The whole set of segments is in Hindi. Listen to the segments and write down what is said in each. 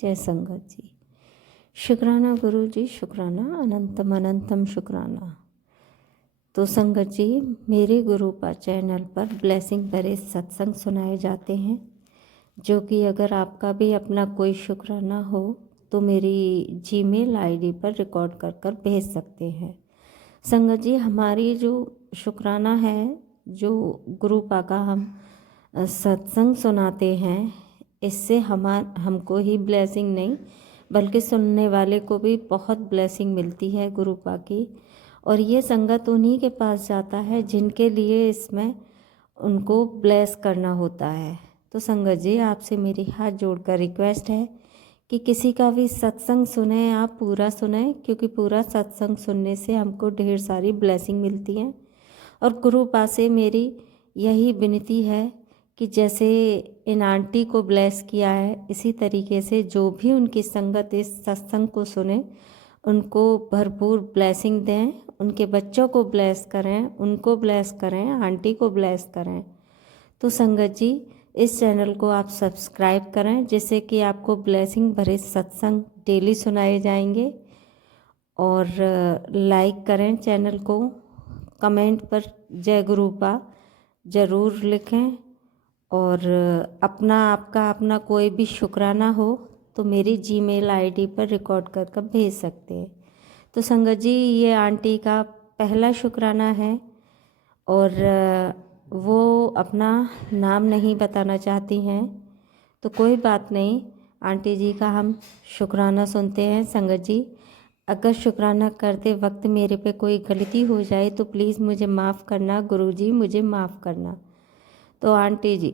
जय संगत जी। शुक्राना गुरु जी, शुक्राना, अनंतम अनंतम शुक्राना। तो संगत जी, मेरे गुरुपा चैनल पर ब्लेसिंग भरे सत्संग सुनाए जाते हैं, जो कि अगर आपका भी अपना कोई शुक्राना हो तो मेरी जीमेल आईडी पर रिकॉर्ड कर कर भेज सकते हैं। संगत जी, हमारी जो शुक्राना है, जो गुरुपा का हम सत्संग सुनाते हैं, इससे हमको ही ब्लेसिंग नहीं बल्कि सुनने वाले को भी बहुत ब्लेसिंग मिलती है गुरुपा की। और ये संगत उन्हीं के पास जाता है जिनके लिए इसमें उनको ब्लेस करना होता है। तो संगत जी, आपसे मेरी हाथ जोड़कर रिक्वेस्ट है कि किसी का भी सत्संग सुने, आप पूरा सुने, क्योंकि पूरा सत्संग सुनने से हमको ढेर सारी ब्लेसिंग मिलती हैं। और गुरुपा से मेरी यही विनती है कि जैसे इन आंटी को ब्लेस किया है, इसी तरीके से जो भी उनकी संगत इस सत्संग को सुने उनको भरपूर ब्लेसिंग दें, उनके बच्चों को ब्लेस करें, उनको ब्लेस करें, आंटी को ब्लेस करें। तो संगत जी, इस चैनल को आप सब्सक्राइब करें, जिससे कि आपको ब्लेसिंग भरे सत्संग डेली सुनाए जाएंगे। और लाइक करें चैनल को, कमेंट पर जय गुरुपा ज़रूर लिखें। और आपका अपना कोई भी शुक्राना हो तो मेरी जीमेल आईडी पर रिकॉर्ड कर कर भेज सकते हैं। तो संगत जी, ये आंटी का पहला शुक्राना है और वो अपना नाम नहीं बताना चाहती हैं, तो कोई बात नहीं, आंटी जी का हम शुक्राना सुनते हैं। संगत जी, अगर शुक्राना करते वक्त मेरे पे कोई गलती हो जाए तो प्लीज़ मुझे माफ़ करना, गुरु जी मुझे माफ़ करना। तो आंटी जी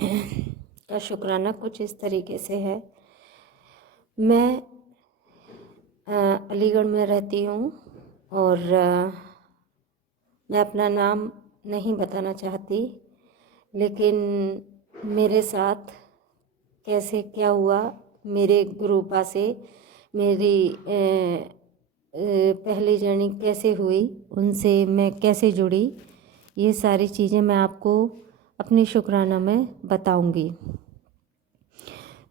का शुक्राना कुछ इस तरीके से है। मैं अलीगढ़ में रहती हूँ और मैं अपना नाम नहीं बताना चाहती, लेकिन मेरे साथ कैसे क्या हुआ, मेरे गुरुपा से मेरी पहली जर्नी कैसे हुई, उनसे मैं कैसे जुड़ी, ये सारी चीज़ें मैं आपको अपनी शुक्राना में बताऊंगी।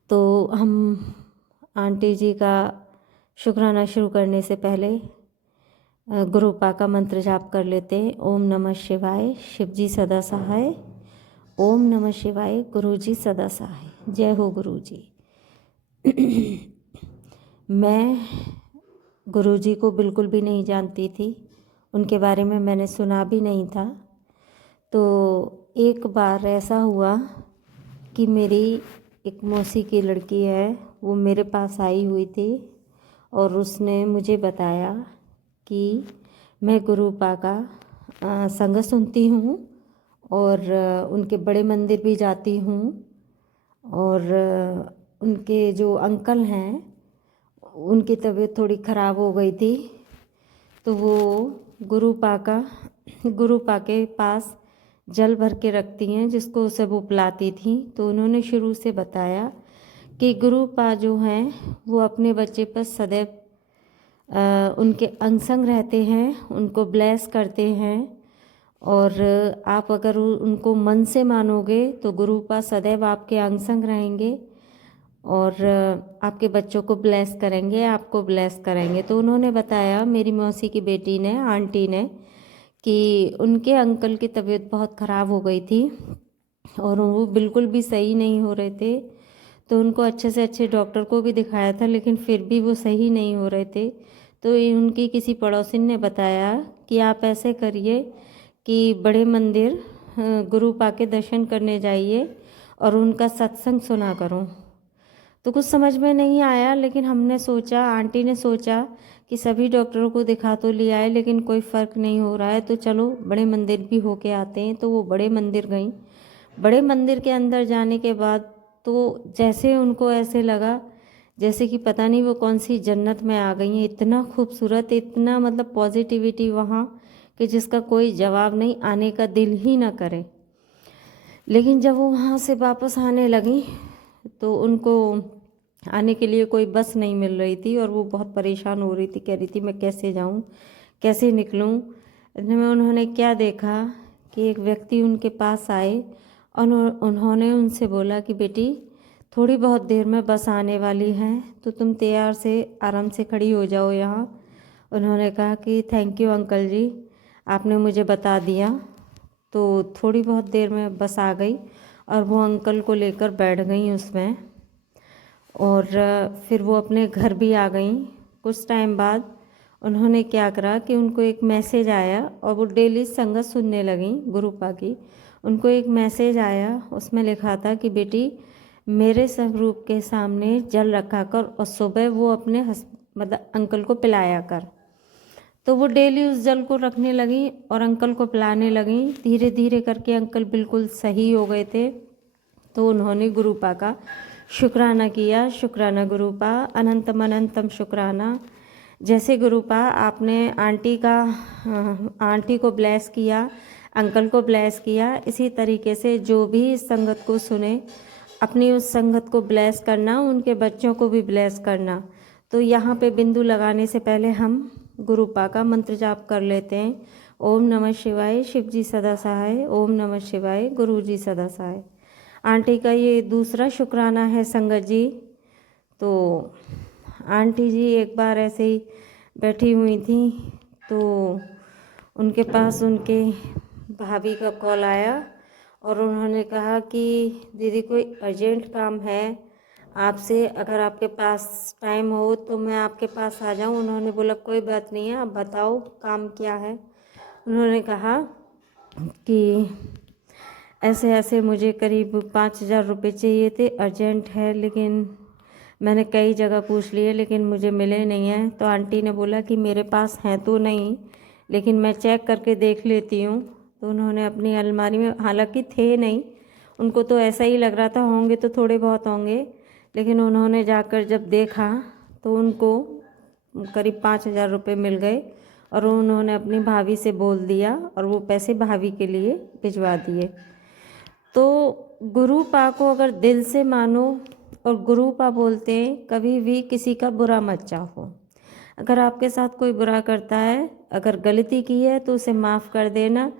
तो हम आंटी जी का शुक्राना शुरू करने से पहले गुरुपा का मंत्र जाप कर लेते हैं। ओम नमः शिवाय, शिव जी सदा सहाय। ओम नमः शिवाय, गुरु जी सदा सहाय। जय हो गुरु जी। मैं गुरु जी को बिल्कुल भी नहीं जानती थी, उनके बारे में मैंने सुना भी नहीं था। तो एक बार ऐसा हुआ कि मेरी एक मौसी की लड़की है, वो मेरे पास आई हुई थी और उसने मुझे बताया कि मैं गुरुपा का संग सुनती हूँ और उनके बड़े मंदिर भी जाती हूँ। और उनके जो अंकल हैं, उनकी तबीयत थोड़ी ख़राब हो गई थी, तो वो गुरुपा के पास जल भर के रखती हैं, जिसको उसे वो पिलाती थी। तो उन्होंने शुरू से बताया कि गुरुपा जो हैं वो अपने बच्चे पर सदैव उनके अंग संग रहते हैं, उनको ब्लेस करते हैं। और आप अगर उनको मन से मानोगे तो गुरुपा सदैव आपके अंग संग रहेंगे और आपके बच्चों को ब्लेस करेंगे, आपको ब्लेस करेंगे। तो उन्होंने बताया, मेरी मौसी की बेटी ने, आंटी ने, कि उनके अंकल की तबीयत बहुत ख़राब हो गई थी और वो बिल्कुल भी सही नहीं हो रहे थे। तो उनको अच्छे से अच्छे डॉक्टर को भी दिखाया था, लेकिन फिर भी वो सही नहीं हो रहे थे। तो उनकी किसी पड़ोसिन ने बताया कि आप ऐसे करिए कि बड़े मंदिर गुरुपा के दर्शन करने जाइए और उनका सत्संग सुना करो। तो कुछ समझ में नहीं आया, लेकिन हमने सोचा, आंटी ने सोचा कि सभी डॉक्टरों को दिखा तो लिया है लेकिन कोई फ़र्क नहीं हो रहा है, तो चलो बड़े मंदिर भी होके आते हैं। तो वो बड़े मंदिर गई। बड़े मंदिर के अंदर जाने के बाद तो जैसे उनको ऐसे लगा जैसे कि पता नहीं वो कौन सी जन्नत में आ गई हैं। इतना खूबसूरत, इतना मतलब पॉजिटिविटी वहाँ कि जिसका कोई जवाब नहीं, आने का दिल ही ना करे। लेकिन जब वो वहाँ से वापस आने लगी तो उनको आने के लिए कोई बस नहीं मिल रही थी और वो बहुत परेशान हो रही थी, कह रही थी मैं कैसे जाऊँ, कैसे निकलूँ। उन्होंने क्या देखा कि एक व्यक्ति उनके पास आए और उन्होंने उनसे बोला कि बेटी थोड़ी बहुत देर में बस आने वाली है, तो तुम तैयार से आराम से खड़ी हो जाओ यहाँ। उन्होंने कहा कि थैंक यू अंकल जी, आपने मुझे बता दिया। तो थोड़ी बहुत देर में बस आ गई और वो अंकल को लेकर बैठ गई उसमें, और फिर वो अपने घर भी आ गई। कुछ टाइम बाद उन्होंने क्या करा कि उनको एक मैसेज आया, और वो डेली संगत सुनने लगी गुरुपा की। उनको एक मैसेज आया, उसमें लिखा था कि बेटी मेरे स्वरूप के सामने जल रखा कर और सुबह वो अपने मतलब अंकल को पिलाया कर। तो वो डेली उस जल को रखने लगी और अंकल को पिलाने लगी। धीरे धीरे करके अंकल बिल्कुल सही हो गए थे। तो उन्होंने गुरुपा का शुक्राना किया। शुक्राना गुरुपा, अनंतम अनंतम शुक्राना। जैसे गुरुपा आपने आंटी को ब्लेस किया, अंकल को ब्लेस किया, इसी तरीके से जो भी इस संगत को सुने अपनी उस संगत को ब्लेस करना, उनके बच्चों को भी ब्लेस करना। तो यहाँ पे बिंदु लगाने से पहले हम गुरुपा का मंत्र जाप कर लेते हैं। ओम नमः शिवाय, शिव जी सदा सहाय। ओम नमः शिवाय, गुरु जी सदा सहाय। आंटी का ये दूसरा शुक्राना है संगत जी। तो आंटी जी एक बार ऐसे ही बैठी हुई थी, तो उनके पास उनके भाभी का कॉल आया और उन्होंने कहा कि दीदी कोई अर्जेंट काम है आपसे, अगर आपके पास टाइम हो तो मैं आपके पास आ जाऊं। उन्होंने बोला कोई बात नहीं है, आप बताओ काम क्या है। उन्होंने कहा कि ऐसे ऐसे मुझे करीब 5,000 रुपये चाहिए थे, अर्जेंट है, लेकिन मैंने कई जगह पूछ लिए लेकिन मुझे मिले नहीं हैं। तो आंटी ने बोला कि मेरे पास हैं तो नहीं, लेकिन मैं चेक करके देख लेती हूँ। तो उन्होंने अपनी अलमारी में, हालांकि थे नहीं, उनको तो ऐसा ही लग रहा था होंगे तो थोड़े बहुत होंगे, लेकिन उन्होंने जाकर जब देखा तो उनको करीब 5,000 रुपये मिल गए और उन्होंने अपनी भाभी से बोल दिया और वो पैसे भाभी के लिए भिजवा दिए। तो गुरुपा को अगर दिल से मानो, और गुरुपा बोलते हैं कभी भी किसी का बुरा मत चाहो। अगर आपके साथ कोई बुरा करता है, अगर गलती की है तो उसे माफ़ कर देना,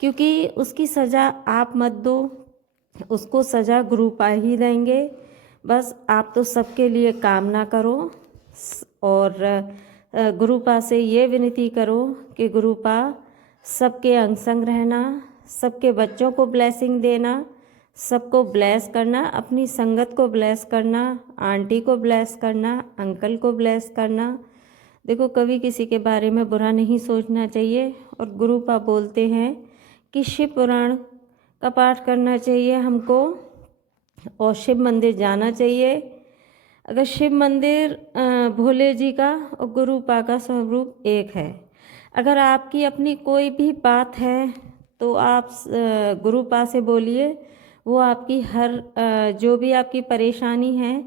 क्योंकि उसकी सज़ा आप मत दो, उसको सज़ा गुरुपा ही देंगे। बस आप तो सबके लिए कामना करो और गुरुपा से ये विनती करो कि गुरुपा सबके अंग संग रहना, सबके बच्चों को ब्लेसिंग देना, सबको ब्लेस करना, अपनी संगत को ब्लेस करना, आंटी को ब्लेस करना, अंकल को ब्लेस करना। देखो कभी किसी के बारे में बुरा नहीं सोचना चाहिए। और गुरुपा बोलते हैं कि शिव पुराण का पाठ करना चाहिए हमको और शिव मंदिर जाना चाहिए। अगर शिव मंदिर भोले जी का और गुरुपा का स्वरूप एक है। अगर आपकी अपनी कोई भी बात है तो आप गुरुपा से बोलिए, वो आपकी हर जो भी आपकी परेशानी है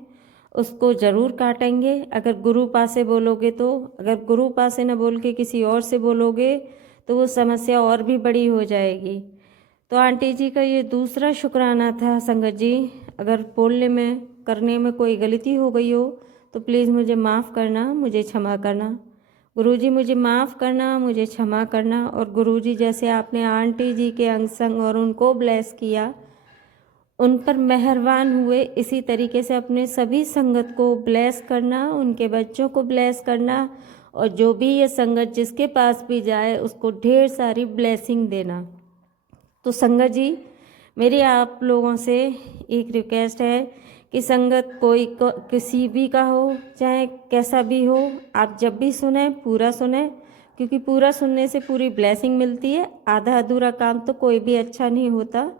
उसको ज़रूर काटेंगे। अगर गुरुपा से बोलोगे तो, अगर गुरुपा से न बोल के किसी और से बोलोगे तो वो समस्या और भी बड़ी हो जाएगी। तो आंटी जी का ये दूसरा शुक्राना था संगत जी। अगर बोलने में करने में कोई गलती हो गई हो तो प्लीज़ मुझे माफ़ करना, मुझे क्षमा करना। गुरुजी मुझे माफ़ करना, मुझे क्षमा करना। और गुरुजी जैसे आपने आंटी जी के अंग संग और उनको ब्लेस किया, उन पर मेहरबान हुए, इसी तरीके से अपने सभी संगत को ब्लेस करना, उनके बच्चों को ब्लेस करना, और जो भी ये संगत जिसके पास भी जाए उसको ढेर सारी ब्लेसिंग देना। तो संगत जी मेरी आप लोगों से एक रिक्वेस्ट है कि संगत कोई किसी भी का हो, चाहे कैसा भी हो, आप जब भी सुने पूरा सुने, क्योंकि पूरा सुनने से पूरी ब्लेसिंग मिलती है। आधा अधूरा काम तो कोई भी अच्छा नहीं होता।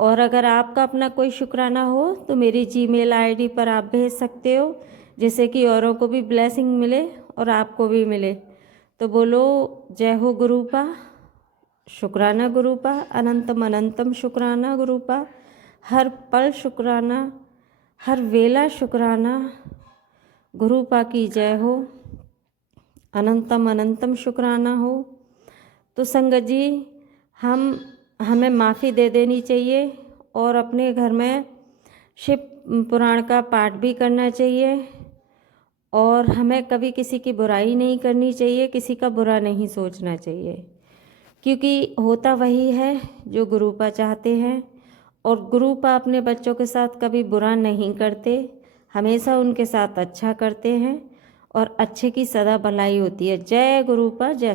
और अगर आपका अपना कोई शुक्राना हो तो मेरी जीमेल आईडी पर आप भेज सकते हो, जिससे कि औरों को भी ब्लेसिंग मिले और आपको भी मिले। तो बोलो जय हो गुरुपा, शुक्राना गुरुपा, अनंतम अनंतम शुक्राना गुरुपा, हर पल शुक्राना, हर वेला शुक्राना, गुरुपा की जय हो, अनंतम अनंतम शुक्राना हो। तो संगत जी हमें माफ़ी दे देनी चाहिए और अपने घर में शिव पुराण का पाठ भी करना चाहिए, और हमें कभी किसी की बुराई नहीं करनी चाहिए, किसी का बुरा नहीं सोचना चाहिए, क्योंकि होता वही है जो गुरुपा चाहते हैं। और गुरुपा अपने बच्चों के साथ कभी बुरा नहीं करते, हमेशा उनके साथ अच्छा करते हैं और अच्छे की सदा भलाई होती है। जय गुरुपा, जय